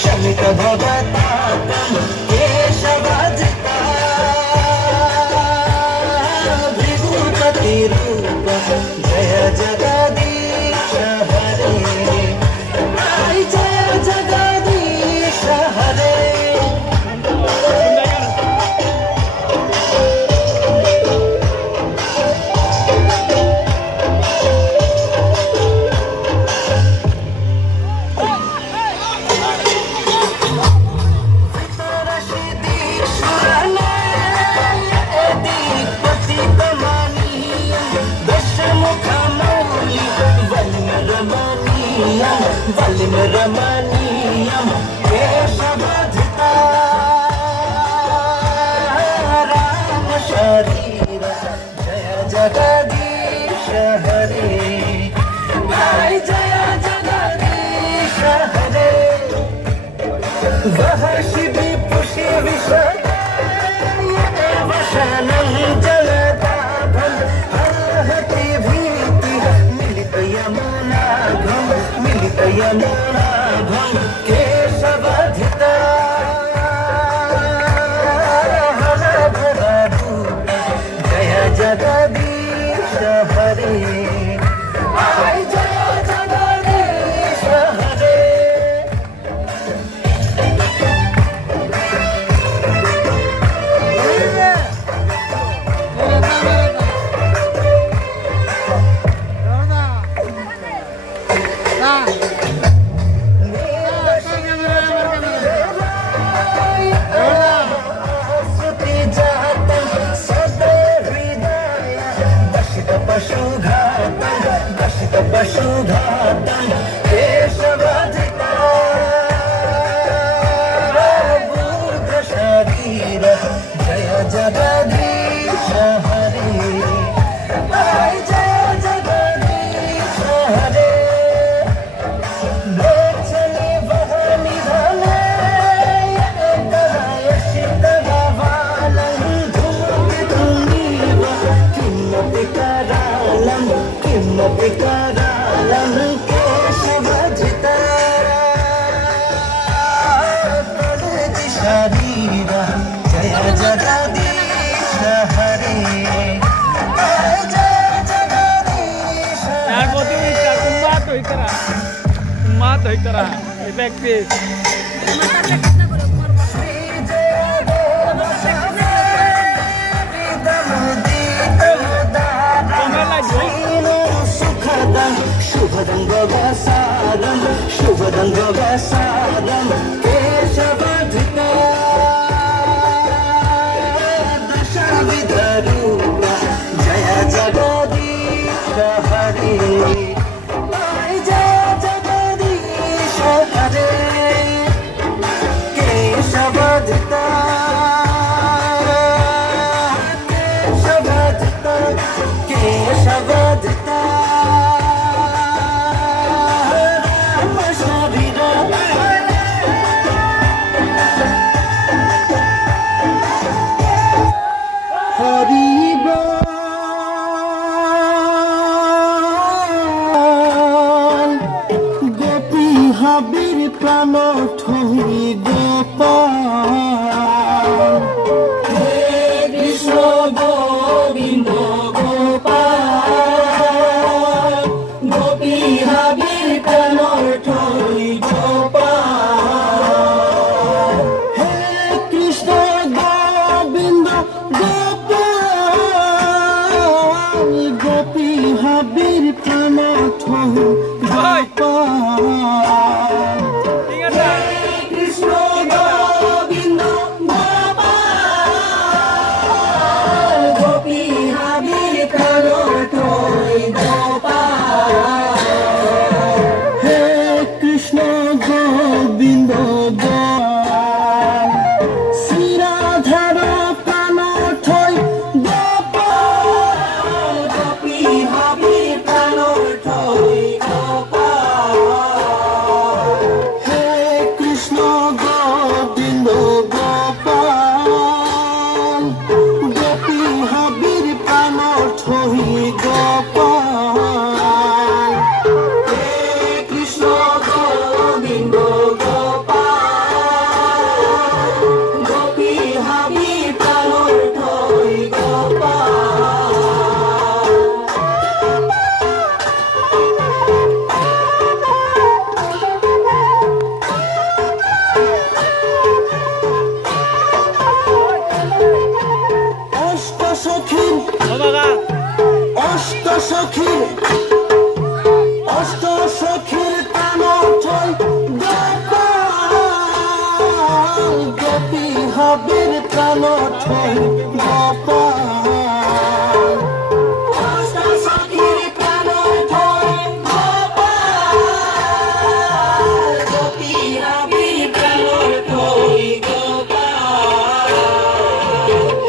शमित भवतातं केशवाधिता भृगुपतिरूप जय जगदीश हरे जय जगदीश हरे रमणीयं केशवधिता राम शरीर जय जगदीश हरे जय जगदीश हरे वह शिवि पुषि वशनं जलदाभं हरहति भीति मिलित यमुनाभं मिलित यमुनाभं केशवधिता हर भर रूप जय जगदीश हरे जय जगदीश हरे पशुघातं केशवधिता बुध शरीर जय जगदीश हरे जय जगदीश हरे लोचने वह निधने यशितवालं धूमितुमीव किमपि करालं किमपि करालं केशवधिता तदिति शरीर जय जगदीश हरे जय जगदीश यार बहुत ही तुम्हारा तो ही करा इफेक्टिव शुभदं गवसारं शुभदं गवसारं केशवधिता दशविधरूप जय जगदीश हरे जय जगदीश हरे केशवधिता केशवधिता केशवधिता হাবির প্রাণ ঠই গোপাল অষ্ট সখীর প্রাণ ঠই গোপাল গোপী হাবির প্রাণ ঠই গোপাল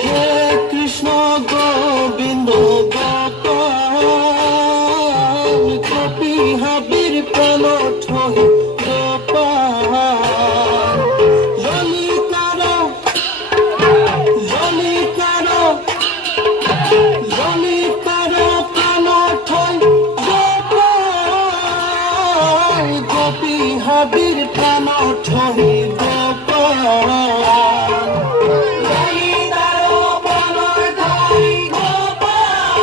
হে কৃষ্ণ গোবিন্দ গোপাল গোপী হাবির প্রাণ ঠই হাবির প্রাণ ঠই গোপাল ললিতার প্রাণ ঠই গোপাল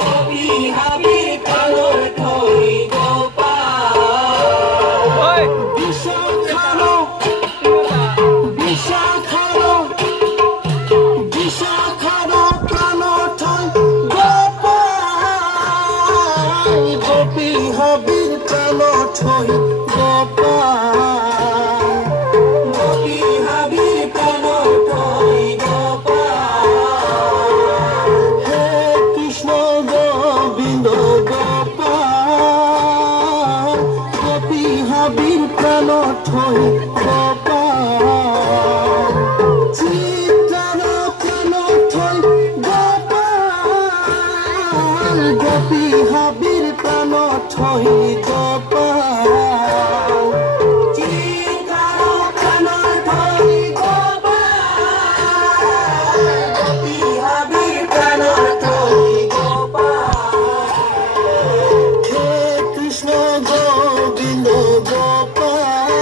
গোপী হাবির প্রাণ ঠই গোপাল বিশাখানো প্রাণ ঠই গোপাল গোপী হাবির প্রাণ ঠই গোপাল গোপী হাবির প্রাণ ঠই গোপাল হে কৃষ্ণ গোবিন্দ গোপাল গোপী হাবির প্রাণ ঠই গোপাল চিত্রার প্রাণ ঠই গোপাল গোপী হাবির প্রাণ ঠই গোপাল চিত্রার প্রাণ ঠই গোপাল গোপী হাবির প্রাণ ঠই গোপাল হে কৃষ্ণ গোবিন্দ গোপাল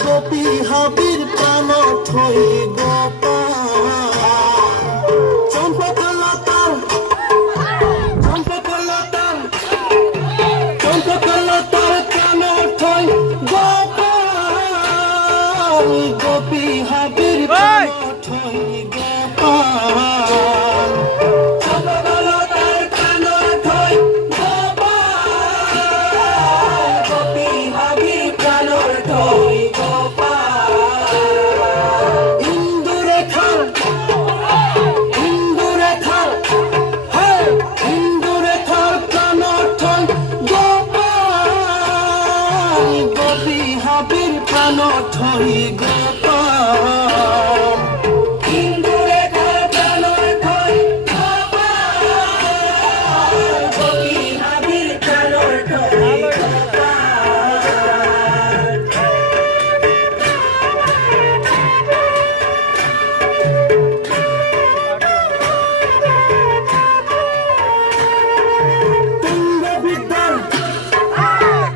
গোপী হাবির প্রাণ ঠই গোপাল চম্পকলতার প্রাণ ঠই গোপাল গোপী হাবির প্রাণ ঠই গোপাল চম্পকলতার প্রাণ ঠই গোপাল গোপী হাবির প্রাণ ঠই গোপাল ইন্দুরেখার প্রাণ ঠই গোপাল গোপী হাবির প্রাণ ঠই গোপাল ইন্দুরেখার প্রাণ ঠই গোপাল গোপী হাবির প্রাণ ঠই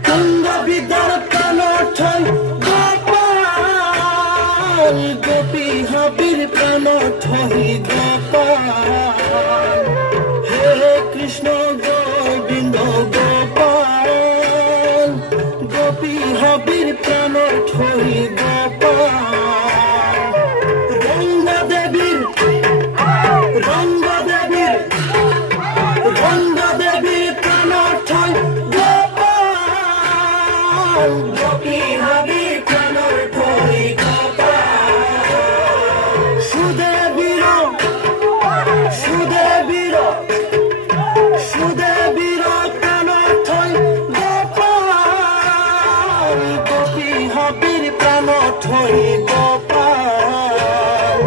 তুঙ্গবিদ্যার প্রাণ ঠই গোপাল গোপী হাবির প্রাণ ঠই গোপাল হে কৃষ্ণ গোবিন্দ গোপাল গোপী হাবির প্রাণ ঠই গোপাল রঙ্গদেবীর প্রাণ ঠই গোপাল গোপী হাবির প্রাণ ঠই গোপাল সুদেবীর প্রাণ ঠই গোপাল গোপী হাবির প্রাণ ঠই গোপাল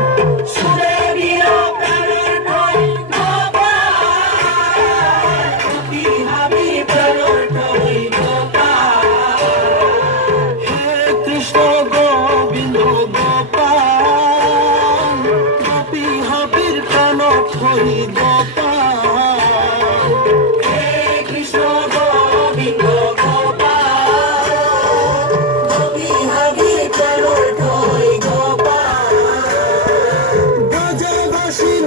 সুদেবীর প্রাণ ঠই গোপাল গোপী হাবির প্রাণ ঠই গোপাল হে কৃষ্ণ গোবিন্দ গোপাল গোপী হাবির প্রাণ ঠই গোপাল হে কৃষ্ণ গোবিন্দ গোপাল গোপী হাবির প্রাণ ঠই গোপাল গজবাসীর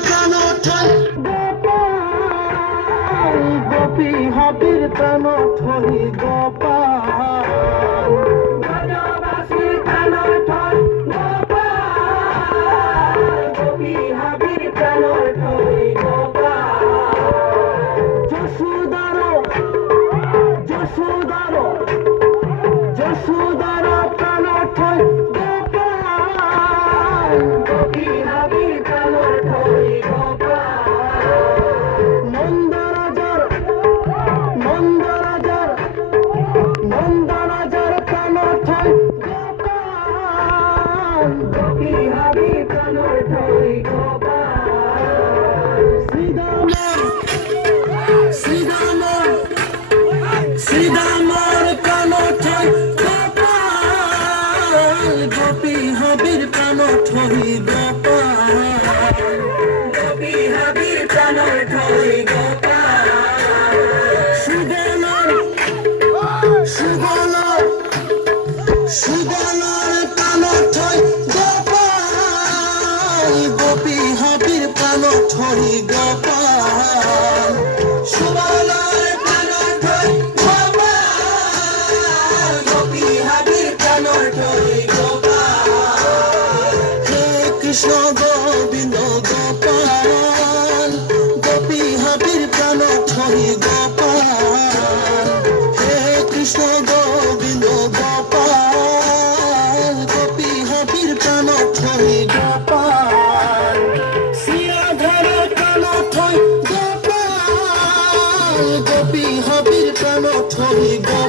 প্রাণ ঠই গোপাল গোপী হাবির প্রাণ ঠই গোপাল গজবাসীর প্রাণ ঠই গোপাল গোপী হাবির প্রাণ ঠই গোপাল যশোদার প্রাণ যশোদার প্রাণ ঠয় গোপাল গোপী হাবি প্রাণ ঠয় গোপাল নন্দরাজার প্রাণ ঠয় গোপাল গোপী হাবি প্রাণ ঠয় গোপাল শ্রীরামর প্রাণ ঠয় গোপাল গোপী হাবির প্রাণ ঠয় গোপাল গোপী হাবির প্রাণ ঠয় গোপাল সুগণর প্রাণ ঠয় গোপাল গোপী হাবির প্রাণ ঠয় গোপাল সুগণর প্রাণ ঠয় গোপাল গোপী হাবির প্রাণ ঠয় গোপাল হে কৃষ্ণ গোবিন্দ গোপাল গোপী হাবির প্রাণ ঠয় গোপাল হে কৃষ্ণ গোবিন্দ গোপাল গোপী হাবির প্রাণ ঠয় গোপাল শ্রীরাধার প্রাণ ঠয় গোপাল গোপী হাবির প্রাণ ঠয় গোপাল